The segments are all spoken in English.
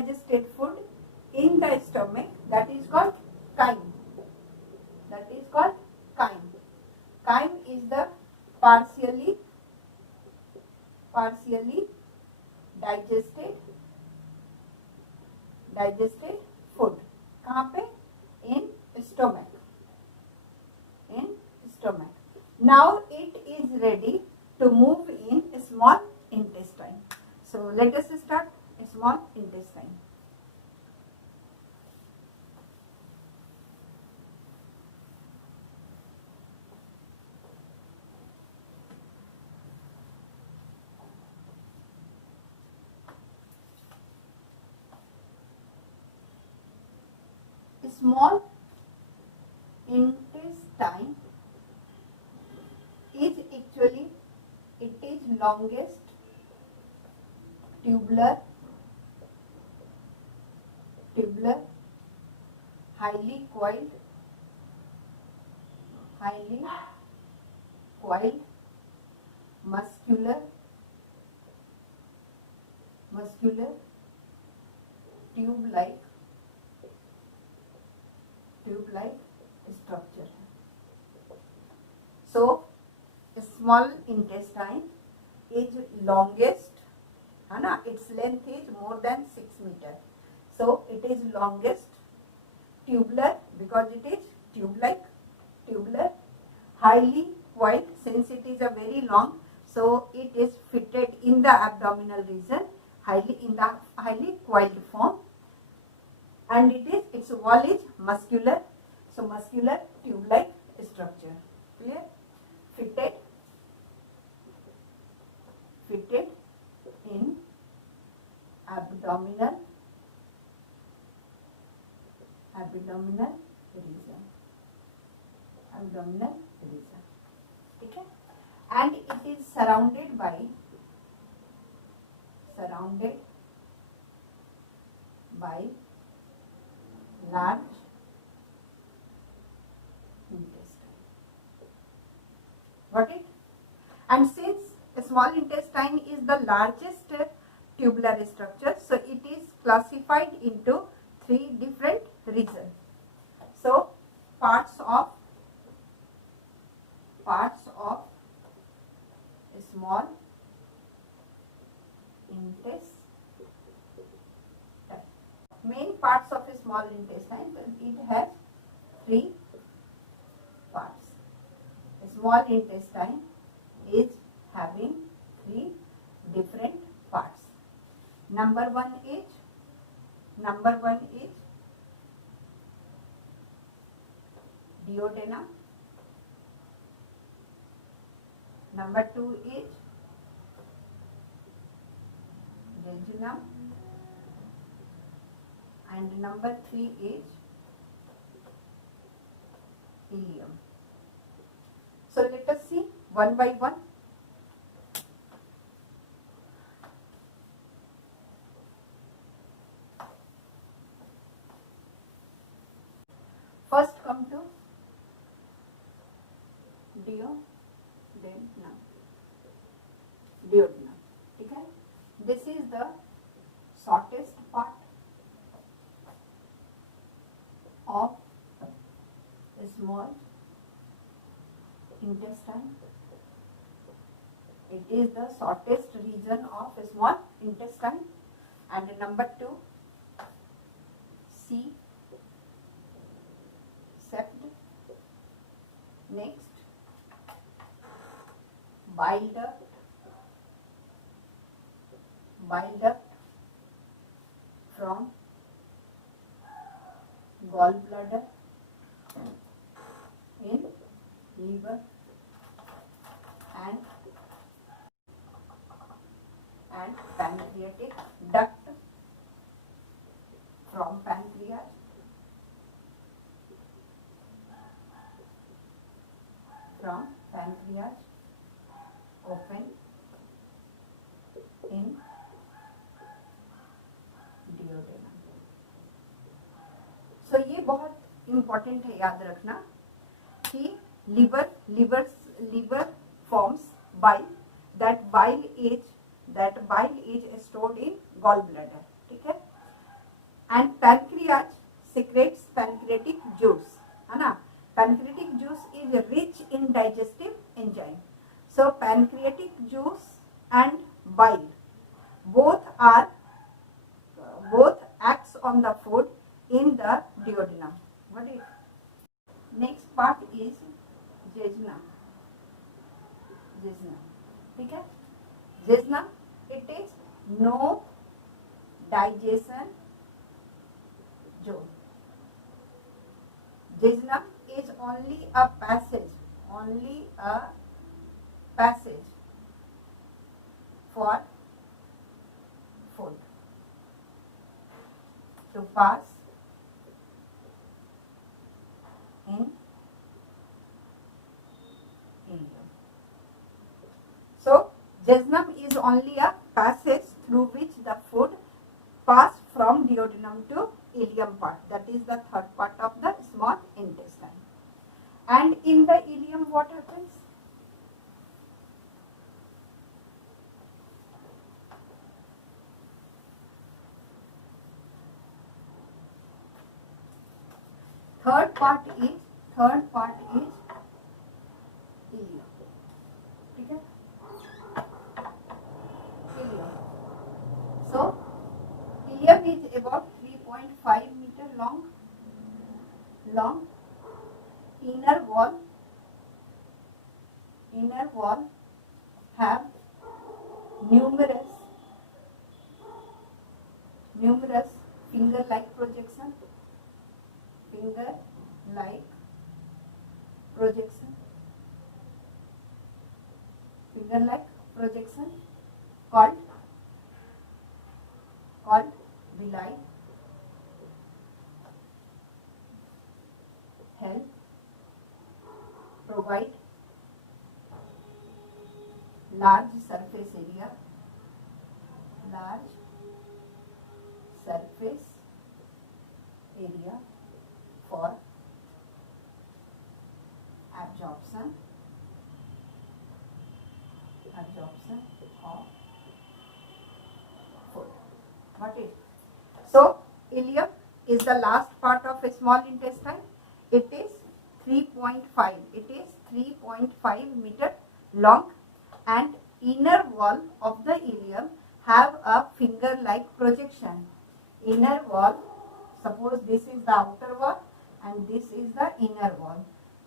undigested food in the stomach, that is called chyme. That is called chyme. Chyme is the partially digested food. कहाँ पे? In stomach. Now it is ready to move in small intestine. So let us start small intestine. Small intestine is actually, it is longest tubular, highly coiled muscular tube-like structure. So small intestine is longest, है ना? Its length is more than 6 meter. So it is longest, tubular because it is tubular, highly coiled since it is a very long. So it is fitted in the abdominal region, highly coiled form, and its wall is muscular. So muscular tube-like structure. Clear? Fitted in abdominal region. ठीक है? And it is surrounded by large intestine. Got it? And since small intestine is the largest tubular structure, so it is classified into 3 different regions. So parts of small intestine. Main parts of a small intestine, it has 3 parts. A small intestine is having 3 different parts. Number one is duodenum. Number 2 is jejunum, and number 3 is ileum. So let us see one by one. First come to duodenum. ठीक है? This is the shortest part of a small intestine. It is the shortest region of a small intestine. And number 2, C, sept. Next, bile duct from gallbladder in liver and pancreatic duct from pancreas open in duodenum. So ये बहुत important है, याद रखना कि liver forms bile. That bile is stored in gallbladder. ठीक है? and pancreas secretes pancreatic juice, है ना. Pancreatic juice is rich in digestive enzyme. So pancreatic juice and bile both acts on the food in the duodenum. What is next part is jejunum. ठीक है. Jejunum, it is no digestion zone. Jejunum is only a passage for food to pass in ileum. So jejunum is only a passage through which the food pass from duodenum to ileum part. That is the third part of the small intestine. And in the ileum what happens? Third part is ileum. ठीक है. Ileum. So ileum is about 3.5 meter long. Inner wall have numerous finger-like projection called villi, help provide large surface area for absorption of food. What is? So ileum is the last part of a small intestine. It is 3.5 meter long, and inner wall of the ileum have a finger-like projection. Inner wall, suppose this is the outer wall and this is the inner wall.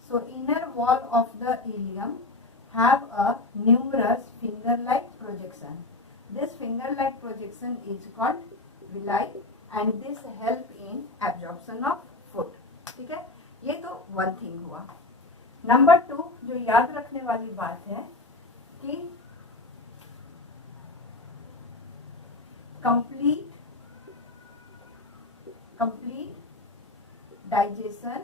So inner wall of the ileum have a numerous finger-like projection. This finger-like projection is called villi and this help in absorption of food. ठीक है. ये तो one thing हुआ. Number 2 जो याद रखने वाली बात है कि complete digestion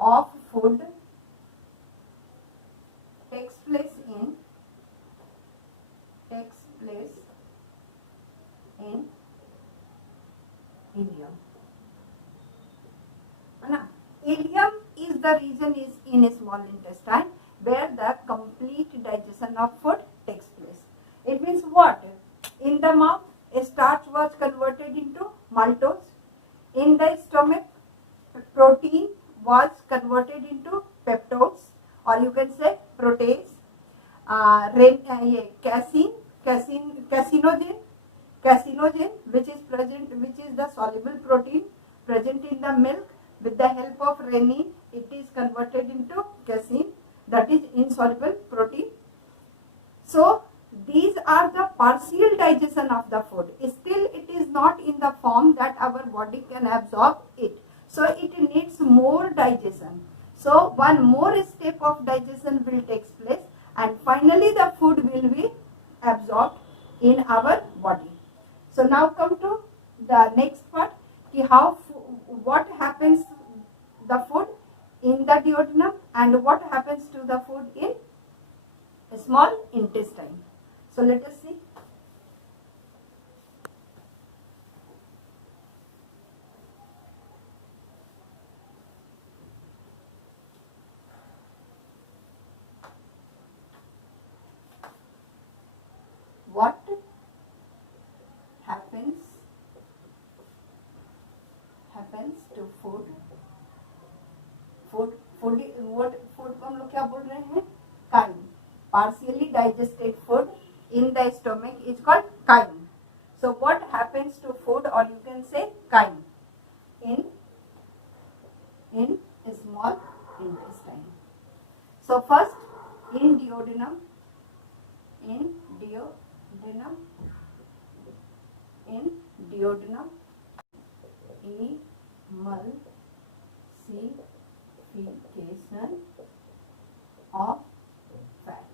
of food takes place in ileum. Ileum is the region in a small intestine where the complete digestion of food takes place. It means what? In the mouth, a starch was converted into maltose. In the stomach, protein was converted into peptones, or you can say protease. Casinogen, which is the soluble protein present in the milk. With the help of renin, it is converted into casein, that is insoluble protein. So these are the partial digestion of the food. Still it is not in the form that our body can absorb it. So it needs more digestion. So one more step of digestion will take place and finally the food will be absorbed in our body. So now come to the next part, what happens the food in the duodenum and what happens to the food in a small intestine. So let us see. What happens happens to food, food को हम लोग क्या बोल रहे हैं, chyme. Partially digested food in the stomach is called chyme. So what happens to food, or you can say chyme, in small intestine? So first, in duodenum, emulsification of fat.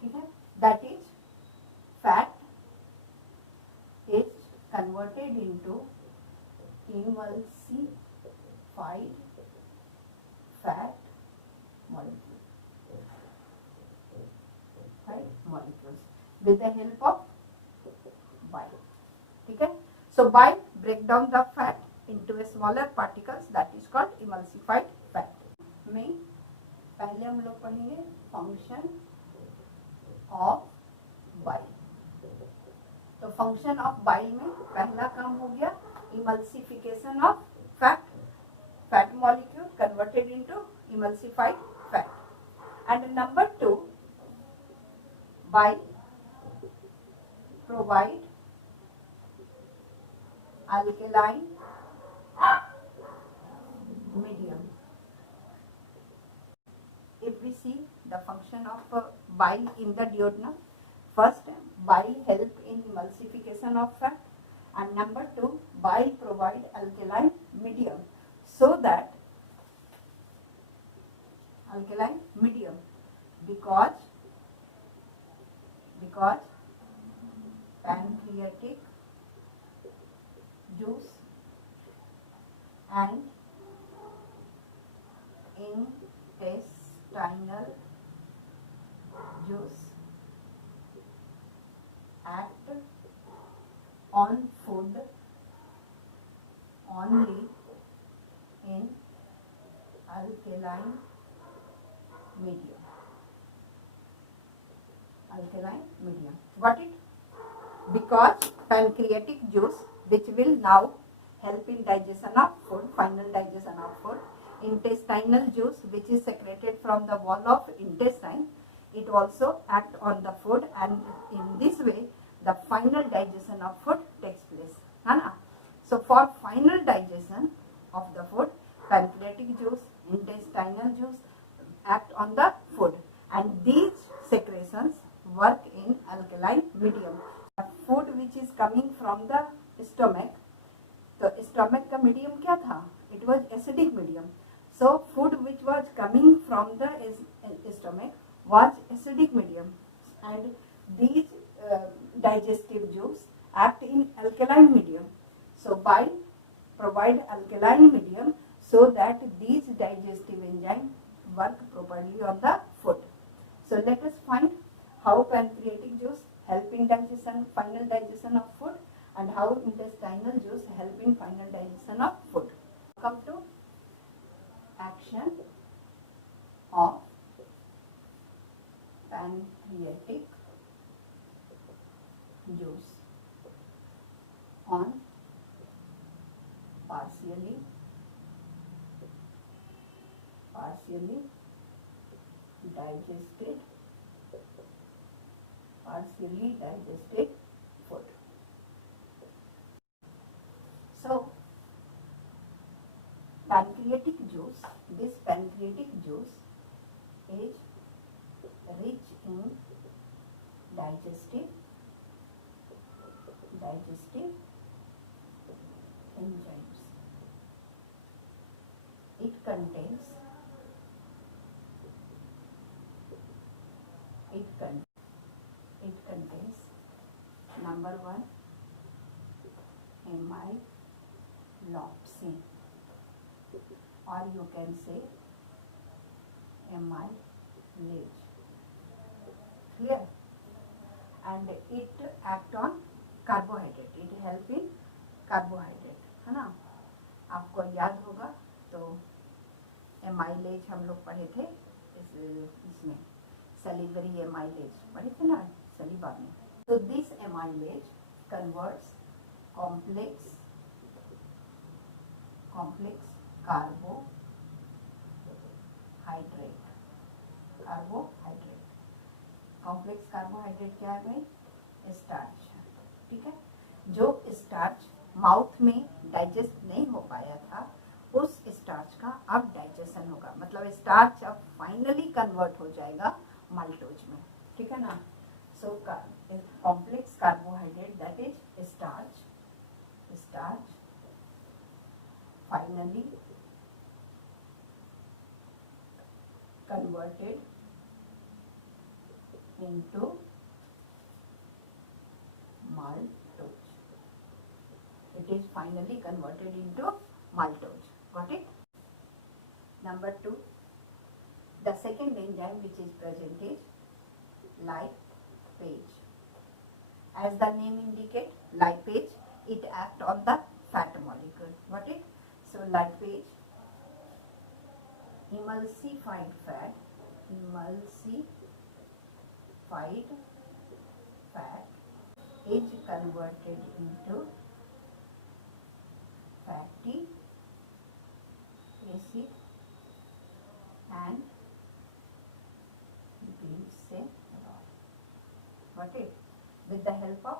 ठीक है, that is fat is converted into emulsified fat molecules with the help of bile. ठीक है, so bile break down the fat into a smaller particles, that is called emulsified fat. में पहले हम लोग पढ़ेंगे function of bile. तो function of bile में पहला काम हो गया emulsification of fat molecule converted into emulsified fat. And number 2, bile provide alkaline medium. If we see the function of bile in the duodenum, first, bile help in emulsification of fat, and number 2, bile provide alkaline medium, so that alkaline medium because pancreatic juice and intestinal juice act on food only in alkaline medium. Got it? Because pancreatic juice, which will now help in digestion of food, final digestion of food, intestinal juice, which is secreted from the wall of intestine, it also act on the food, and in this way the final digestion of food takes place, है ना? So for final digestion of the food, pancreatic juice, intestinal juice act on the food, and these secretions work in alkaline medium. Food which is coming from the stomach, तो stomach का medium क्या था? It was acidic medium. So food which was coming from the stomach was acidic medium, and these digestive juice act in alkaline medium. So bile provide alkaline medium so that these digestive enzymes work properly on the food. So let us find how pancreatic juice help in digestion, final digestion of food, and how intestinal juice help in final digestion of food. Come to action of pancreatic juice on partially digested food. So pancreatic juice, this pancreatic juice is rich in digestive enzymes. It contains number 1, amylopsin, or you can say amylase. Clear? And it act on carbohydrate. It help in carbohydrate, है ना? आपको याद होगा तो amylase हम लोग पढ़े थे इसमें सलीवरी एमाइलेज पढ़े थे ना सलीवा में. So this amylase converts complex complex carbohydrate. Carbohydrate, complex carbohydrate क्या है भाई? स्टार्च। ठीक है, जो स्टार्च माउथ में डाइजेस्ट नहीं हो पाया था, उस स्टार्च का अब डाइजेशन होगा, मतलब स्टार्च अब फाइनली कन्वर्ट हो जाएगा माल्टोज में। ठीक है ना? So complex carbohydrate that is starch finally converted into maltose. It is finally converted into maltose. Got it? Number 2, the second enzyme which is present is lipase. As the name indicates, lipase, it acts on the fat molecule. Got it? So lipase, emulsified fat is converted into fatty acid and glycerol. Got it? With the help of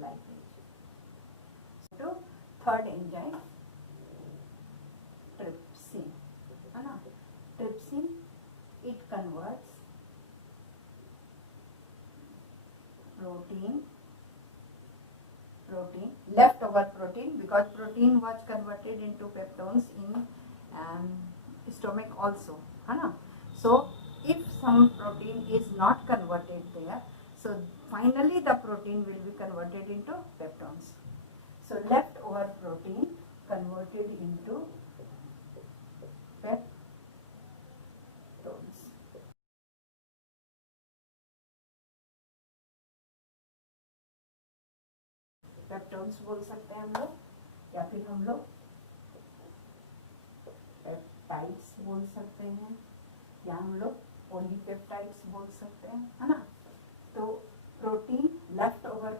lipase. So third enzyme, trypsin. है ना? Trypsin, it converts leftover protein, because protein was converted into peptones in stomach also, है ना? So if some protein is not converted there, so finally the protein will be converted into peptones. So leftover protein converted into peptones. Peptones बोल सकते हैं हम लोग, या फिर हम लोग पेप्टाइड्स बोल सकते हैं, या हम लोग पॉलीपेप्टाइड्स बोल सकते हैं, है ना? तो protein, left over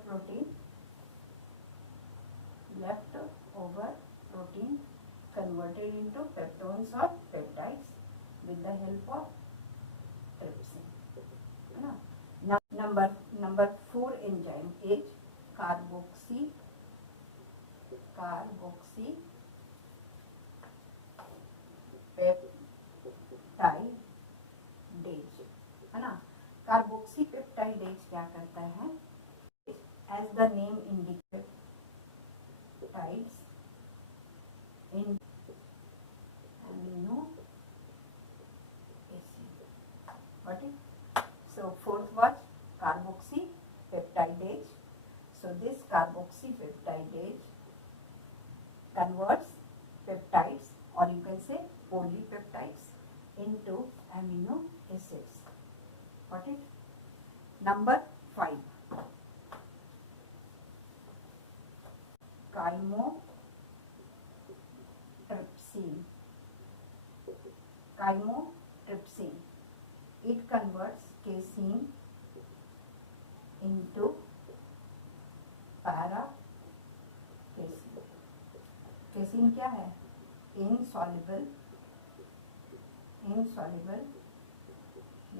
protein converted into peptones और peptides with the help of trypsin, है ना? Number 4 enzyme is carboxy peptidase, है ना? कार्बोक्सी पेप्टाइडेज क्या करता है? As the name indicates, peptides in amino acid. Got it? So fourth was carboxy peptidase. So this carboxy peptidase converts peptides, or you can say polypeptides, into amino acids. Got it? Number 5, chymotrypsin. It converts casein into para-casein. Casein क्या है? Insoluble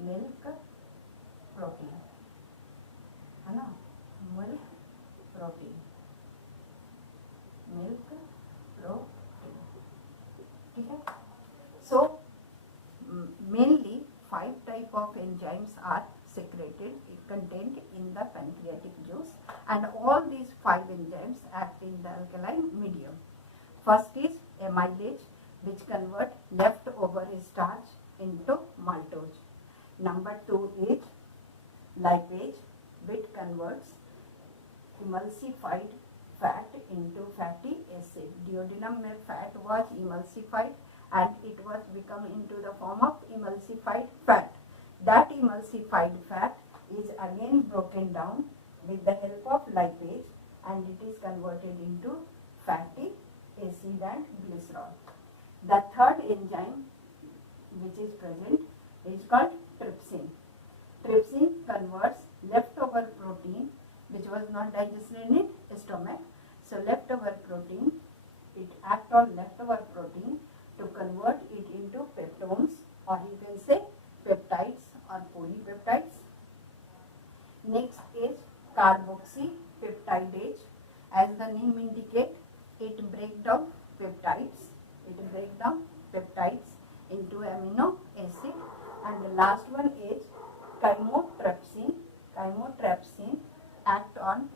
milk protein, है ना? milk protein. ठीक है? So mainly 5 type of enzymes are secreted, contained in the pancreatic juice, and all these 5 enzymes act in the alkaline medium. First is amylase, which convert leftover starch into maltose. Number 2 is lipase, which converts emulsified fat into fatty acid. Duodenum में fat was emulsified and it was become into the form of emulsified fat. That emulsified fat is again broken down with the help of lipase, and it is converted into fatty acid and glycerol. The third enzyme which is present is called trypsin. Trypsin converts leftover protein which was not digested in stomach. So leftover protein it act on leftover protein to convert it into peptones, or you can say peptides or polypeptides. Next is carboxypeptidase. As the name indicates, it breaks down peptides. Into amino acid. And the last one is chymotrypsin. Chymotrypsin act on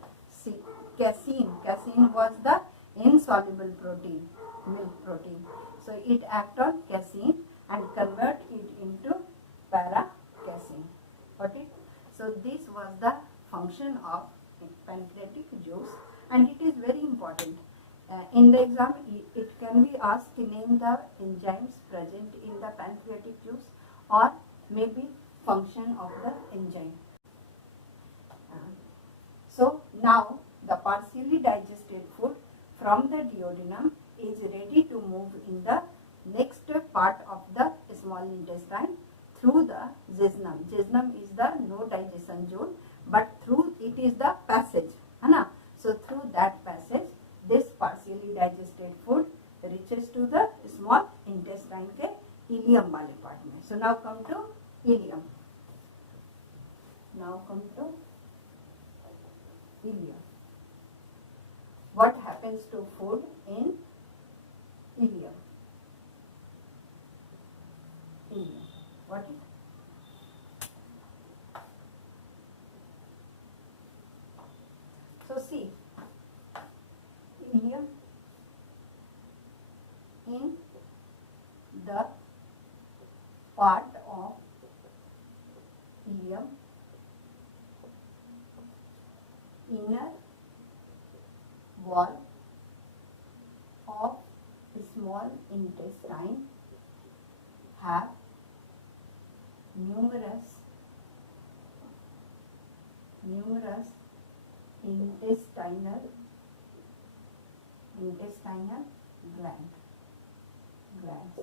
casein. Casein was the insoluble protein, milk protein. So it act on casein and convert it into para-casein. Got it? So this was the function of pancreatic juice, and it is very important. In the exam, it can be asked to name the enzymes present in the pancreatic juice, or maybe function of the enzyme. So now the partially digested food from the duodenum is ready to move in the next part of the small intestine through the jejunum. Jejunum is the no digestion zone, but through it is the passage, है ना? So through that passage, this partially digested food reaches to the small intestine के ileum वाले part में. So now come to ileum. What happens to food in ileum? What is? So see, ileum, in the part of ileum, inner wall of small intestine have numerous intestinal glands,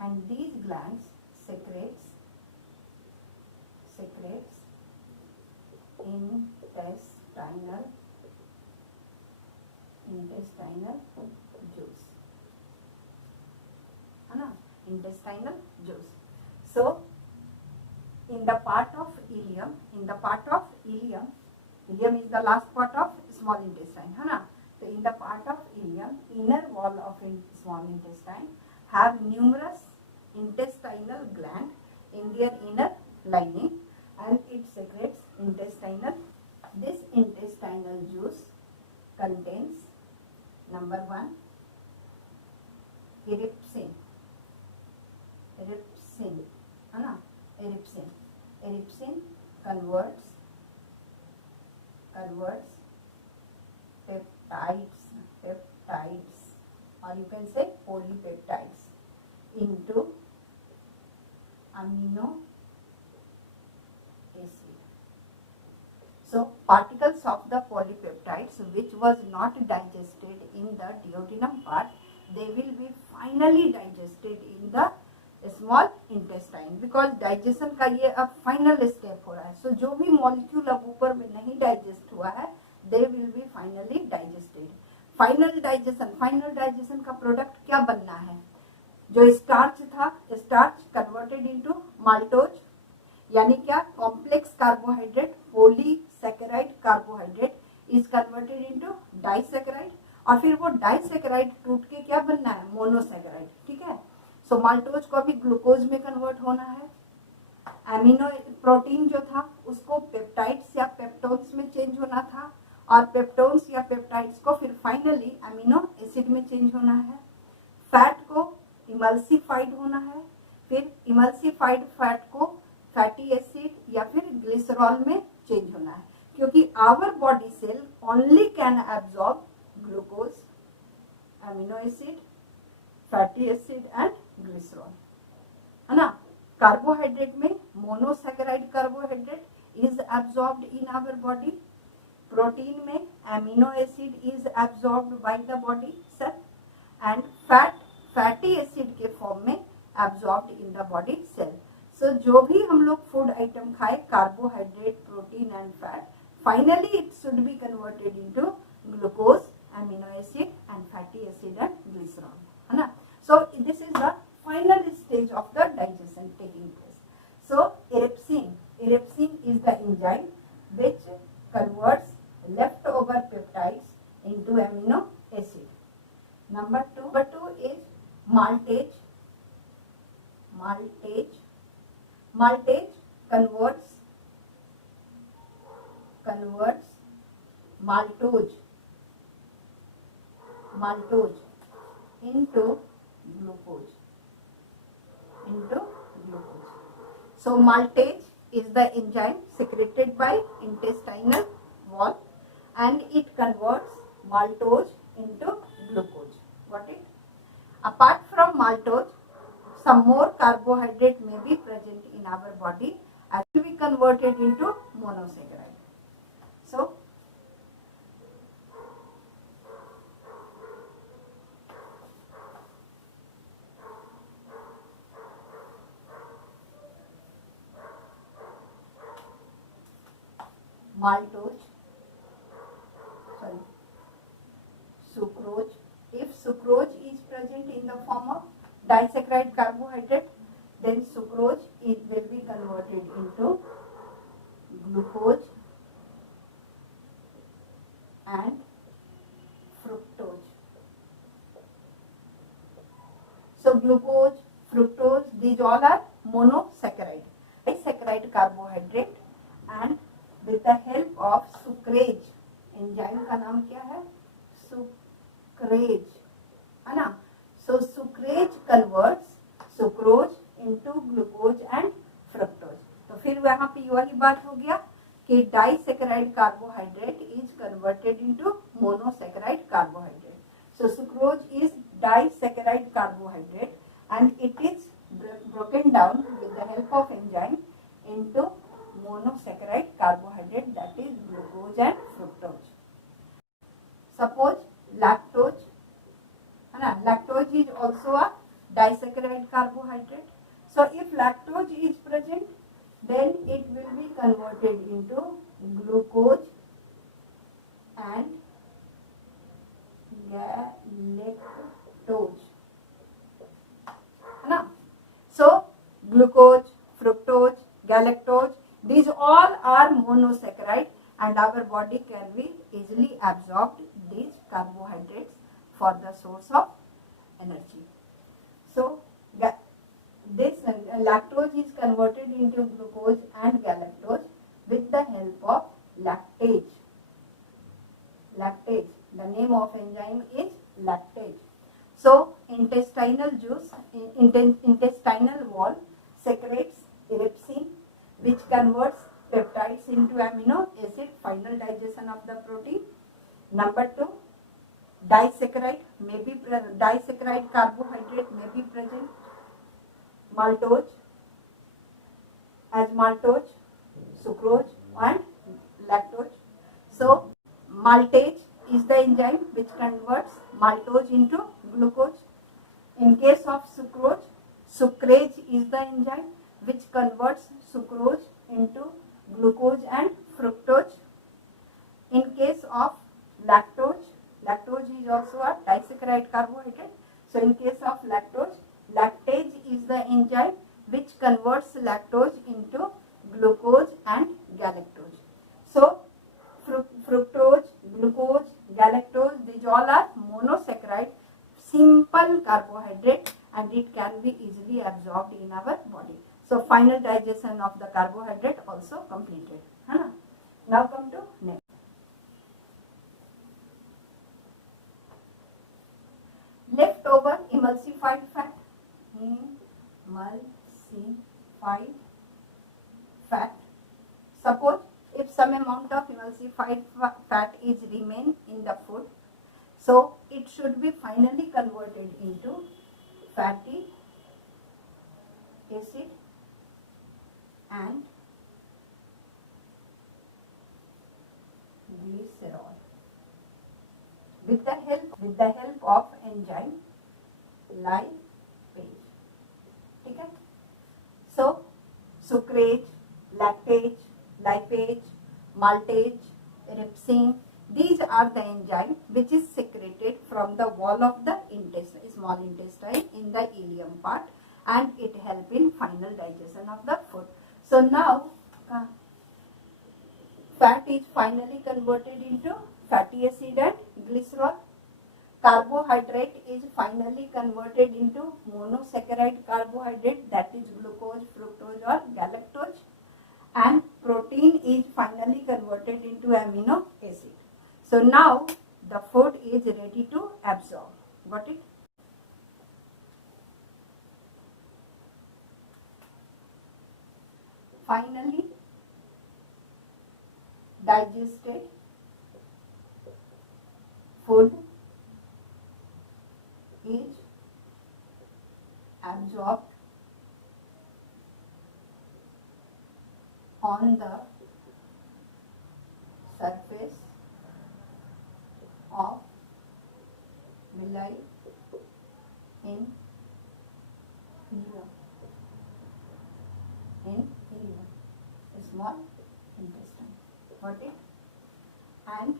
and these glands secretes intestinal juice, है ना? Intestinal juice. So in the part of ileum, ileum is the last part of small intestine, है ना? So in the part of ileum, inner wall of small intestine have numerous intestinal gland in their inner lining, and it secretes intestinal. This intestinal juice contains number 1, erypsin, है ना? Erypsin converts peptides, or you can say polypeptides, into amino acid. So particles of the polypeptides which was not digested in the duodenum part, they will be finally digested in the small intestine, because digestion का ये अब final step हो रहा है. सो जो भी molecule अब ऊपर में नहीं डाइजेस्ट हुआ है, they will be finally digested. Final digestion का प्रोडक्ट क्या बनना है? जो स्टार्च था, स्टार्च कन्वर्टेड इनटू माल्टोज, यानी क्या? Complex carbohydrate, polysaccharide carbohydrate is converted into disaccharide, और फिर वो डाइसैकेराइड टूट के क्या बनना है? मोनोसैकेराइड. ठीक है. सो माल्टोज को अभी ग्लूकोज में कन्वर्ट होना है. एमिनो प्रोटीन जो था उसको पेप्टाइड्स या पेप्टोन्स में चेंज होना था, और पेप्टोन्स या पेप्टाइड्स को फिर फाइनली एमिनो एसिड में चेंज होना है. फैट को इमल्सिफाइड होना है, फिर इमल्सिफाइड फैट को फैटी एसिड या फिर ग्लिसरॉल में चेंज होना है, क्योंकि our body cell only can absorb glucose, amino acid, fatty acid and glycerol, है ना. कार्बोहाइड्रेट में monosaccharide carbohydrate is absorbed in our body. Protein में amino acid is absorbed by the body cell, and fatty acid के form में absorbed in the body cell. So जो भी हम लोग फूड आइटम खाए, carbohydrate, protein and fat, finally it should be converted into glucose, amino acid and fatty acid enzyme which converts leftover peptides into amino acid. Number two is maltase. Maltase converts maltose into glucose. So maltase is the enzyme secreted by intestinal wall and it converts maltose into glucose. Got it? Apart from maltose, some more carbohydrate may be present in our body and will be converted into monosaccharide. So sucrose. If sucrose is present in the form of disaccharide carbohydrate, then sucrose it will be converted into glucose and fructose. So glucose, fructose, these all are monosaccharide, disaccharide carbohydrate, and with the help of sucrase, enzyme का नाम क्या है? Sucrase, है ना? So sucrase converts sucrose into glucose and fructose. तो फिर वहाँ पे वही बात हो गया कि disaccharide carbohydrate is converted into monosaccharide carbohydrate. So sucrose is disaccharide carbohydrate and it is broken down with the help of enzyme into monosaccharide carbohydrate, that is glucose and fructose. Suppose lactose, lactose is also a disaccharide carbohydrate. So if lactose is present, then it will be converted into glucose and galactose. So glucose, fructose, galactose, these all are monosaccharide and our body can be easily absorbed these carbohydrates for the source of energy. So this lactose is converted into glucose and galactose with the help of lactase. Lactase, the name of enzyme is lactase. So intestinal wall secretes iridoxine, which converts peptides into amino acid, final digestion of the protein. Number 2, disaccharide carbohydrate may be present, maltose, sucrose and lactose. So maltase is the enzyme which converts maltose into glucose. In case of sucrose, sucrase is the enzyme which converts sucrose into glucose and fructose. In case of lactose is also a disaccharide carbohydrate. So in case of lactase is the enzyme which converts lactose into glucose and galactose. So fructose, glucose, galactose, these all are monosaccharide, simple carbohydrate, and it can be easily absorbed in our body. So final digestion of the carbohydrate also completed. Now come to next. Leftover emulsified fat. Emulsified fat. Suppose if some amount of emulsified fat is remain in the food, so it should be finally converted into fatty acid and glycerol with the help of enzyme lipase. ठीक है? So sucrase, lactase, lipase, maltase, iridoxine, these are the enzyme which is secreted from the wall of the intestine, small intestine in the ileum part, and it help in final digestion of the food. So now Fat is finally converted into fatty acid and glycerol. Carbohydrate is finally converted into monosaccharide carbohydrate, that is glucose, fructose or galactose, and protein is finally converted into amino acid. So now the food is ready to absorb. Got it? Finally digested food is absorbed on the surface of villi in ileum, small intestine. Got it? And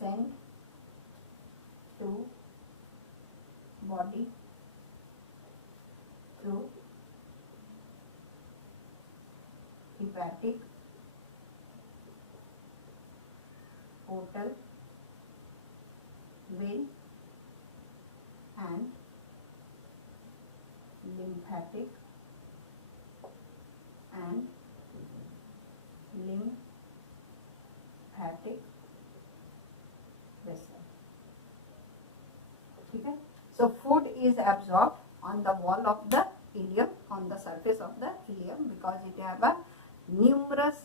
sent to body through hepatic portal vein and lymphatic vessel. Okay? So food is absorbed on the wall of the ileum, on the surface of the ileum, because it have a numerous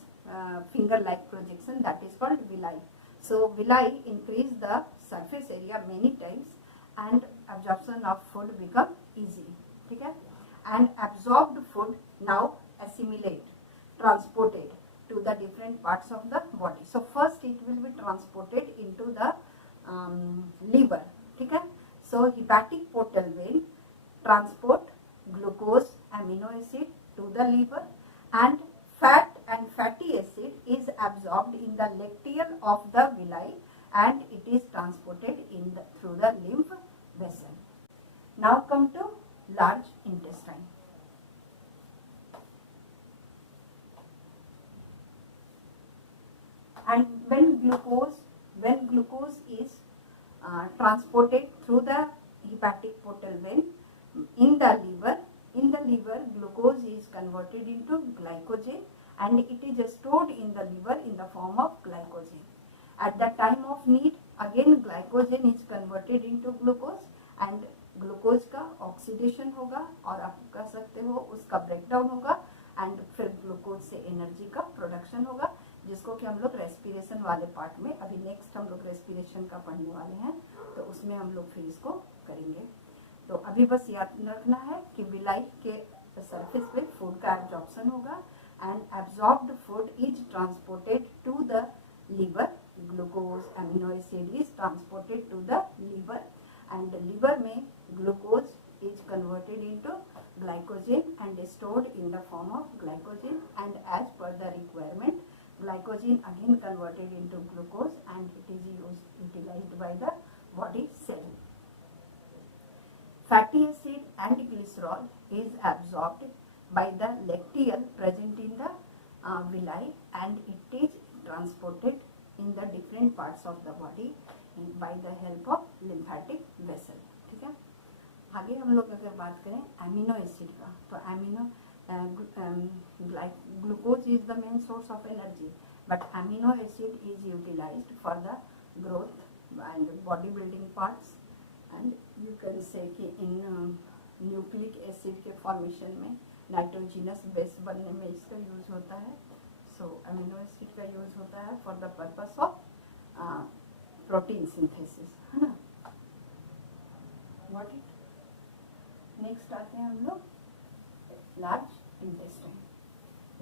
finger-like projection, that is called villi. So villi increase the surface area many times and absorption of food become easy. Okay? And absorbed food now assimilate, transported to the different parts of the body. So first it will be transported into the liver. Okay? So hepatic portal vein transport glucose, amino acid to the liver, and fat and fatty acid is absorbed in the lacteal of the villi and it is transported through the lymph vessel. Now come to large intestine. And when glucose is transported through the hepatic portal vein in the liver glucose is converted into glycogen and it is stored in the liver in the form of glycogen. At the time of need again glycogen is converted into glucose and glucose का oxidation होगा और आप कह सकते हो उसका breakdown होगा and फिर ग्लूकोज से एनर्जी का प्रोडक्शन होगा, जिसको कि हम लोग रेस्पिरेशन वाले पार्ट में अभी नेक्स्ट हम लोग रेस्पिरेशन का पढ़ने वाले हैं, तो उसमें हम लोग फिर इसको करेंगे। तो अभी बस याद रखना है कि विलाई के सरफेस पे फूड का एब्जॉर्प्शन होगा and absorbed food is transported to the liver, glucose amino acid is transported to the liver and the liver में glucose is converted into glycogen and stored in the form of glycogen, and as per the requirement glycogen again converted into glucose and it is utilized by the body cell. Fatty acid and glycerol is absorbed by the lacteal present in the villi and it is transported in the different parts of the body by the help of lymphatic vessel. ठीक है, आगे हम लोग अगर बात करें amino acid का, तो amino glucose is the main source of energy but amino acid is utilized for the growth and body building parts and you can say कि इन न्यूक्लिक एसिड के फॉर्मेशन में नाइट्रोजिनस बेस बनने में इसका use होता है। सो एमिनो एसिड का यूज होता है for the purpose of protein synthesis, है ना। व्हाट इट नेक्स्ट आते हैं हम लोग large intestine.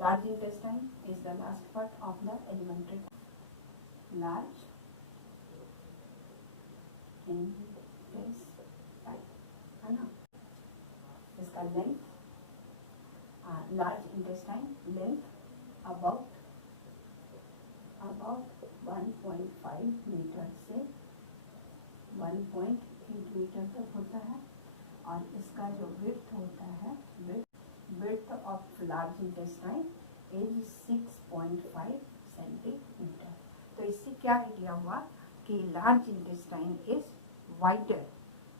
Large intestine is the last part of the alimentary. Large intestine, है ना, इसका length, large intestine length about 1.5 meter से 1.8 मीटर तक होता है और इसका जो विड्थ होता है, width of large intestine is 6.5 centimetre. तो इससे क्या आइडिया हुआ कि large intestine is wider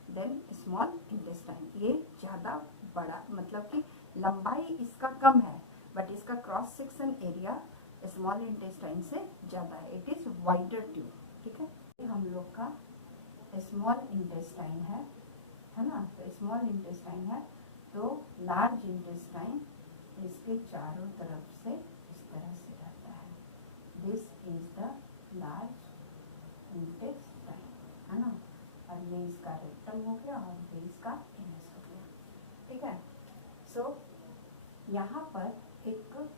than small intestine. ये ज़्यादा बड़ा, मतलब कि लंबाई इसका कम है बट इसका cross section area small intestine से ज़्यादा है। It is wider tube. ठीक है, ये हम लोग का स्मॉल इंटेस्टाइन है ना। तो स्मॉल इंटेस्टाइन है, तो लार्ज इंटेस्टाइन इसके चारों तरफ से इस तरह से रहता है। This is the large intestine, है ना। और ये इसका रेक्टम हो गया और ये इसका एनस हो गया। ठीक है, सो यहाँ पर एक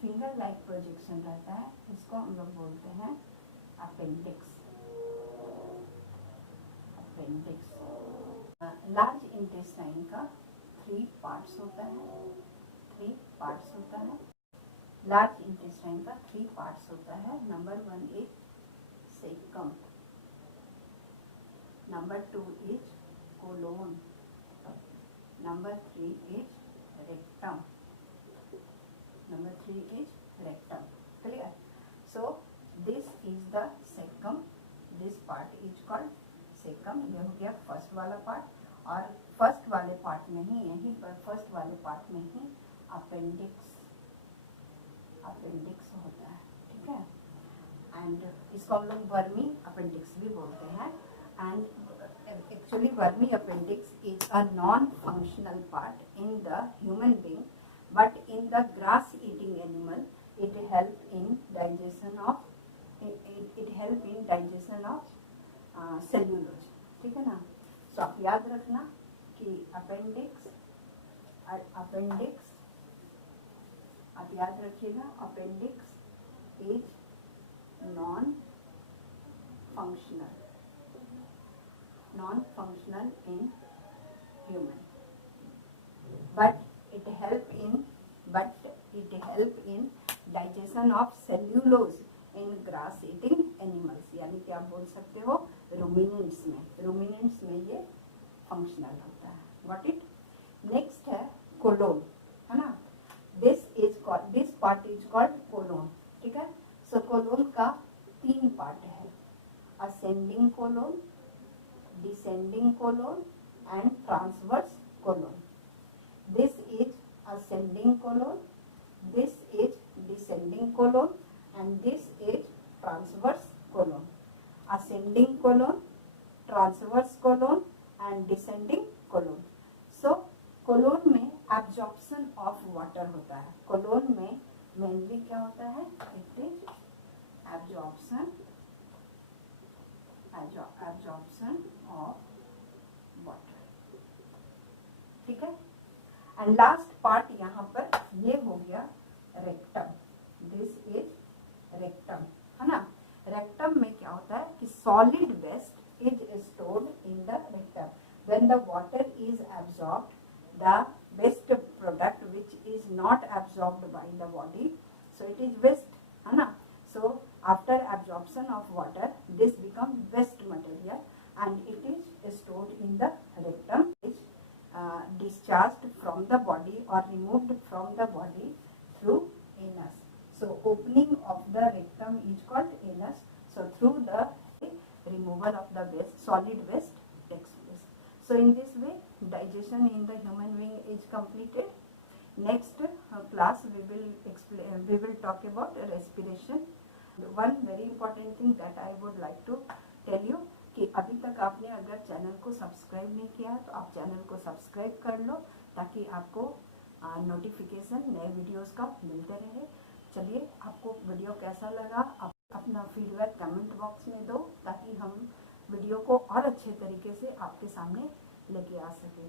फिंगर लाइक प्रोजेक्शन रहता है, इसको हम लोग बोलते हैं अपेंडिक्स। लार्ज इंटेस्टाइन का 3 पार्ट्स होता है। लार्ज इंटेस्टाइन का 3 पार्ट्स होता है। Number 1 is caecum, number 2 is colon, number 3 is rectum, clear? So this is the cecum, this part is called cecum। ये हो गया फर्स्ट वाला पार्ट, और फर्स्ट वाले पार्ट में ही, यहीं पर फर्स्ट वाले पार्ट में ही अपेंडिक्स होता है। ठीक है, एंड इसको हम लोग वर्मी अपेंडिक्स भी बोलते हैं। And actually vermi appendix is a non functional part in the human being, but in the grass eating animal it help in digestion of cellulose। ठीक है ना। तो आप याद रखना कि अपेंडिक्स आप याद रखिएगा, appendix is non functional in human, but it help in digestion of cellulose in grass eating animals। यानी कि आप बोल सकते हो ruminants में ये फंक्शनल होता है। Got it? नेक्स्ट है कोलोन, है ना। This part is called colon. ठीक है, सो कोलोन का 3 पार्ट है, ascending colon, descending colon and transverse colon. This is ascending colon, this is descending colon, and this is transverse colon। Ascending colon, transverse colon, and descending colon। So colon में absorption of water होता है। colon में mainly क्या होता है? It is absorption of water। ठीक है, and last part यहाँ पर ये हो गया रेक्टम। दिस इज रेक्टम, है ना। रेक्टम में क्या होता है कि solid waste is stored in the rectum. When the water is absorbed, the waste product which is not absorbed by the body, so it is waste, है ना। So after absorption of water this become waste material and it is stored in the rectum. Discharged from the body or removed from the body through anus। So opening of the rectum is called anus। So through the removal of the waste, solid waste takes place। So in this way digestion in the human being is completed। Next class we will talk about respiration। One very important thing that I would like to tell you कि अभी तक आपने अगर channel को subscribe नहीं किया तो आप चैनल को सब्सक्राइब कर लो, ताकि आपको नोटिफिकेशन नए वीडियोस का मिलते रहे। चलिए, आपको वीडियो कैसा लगा आप अपना फीडबैक कमेंट बॉक्स में दो, ताकि हम वीडियो को और अच्छे तरीके से आपके सामने लेके आ सकें।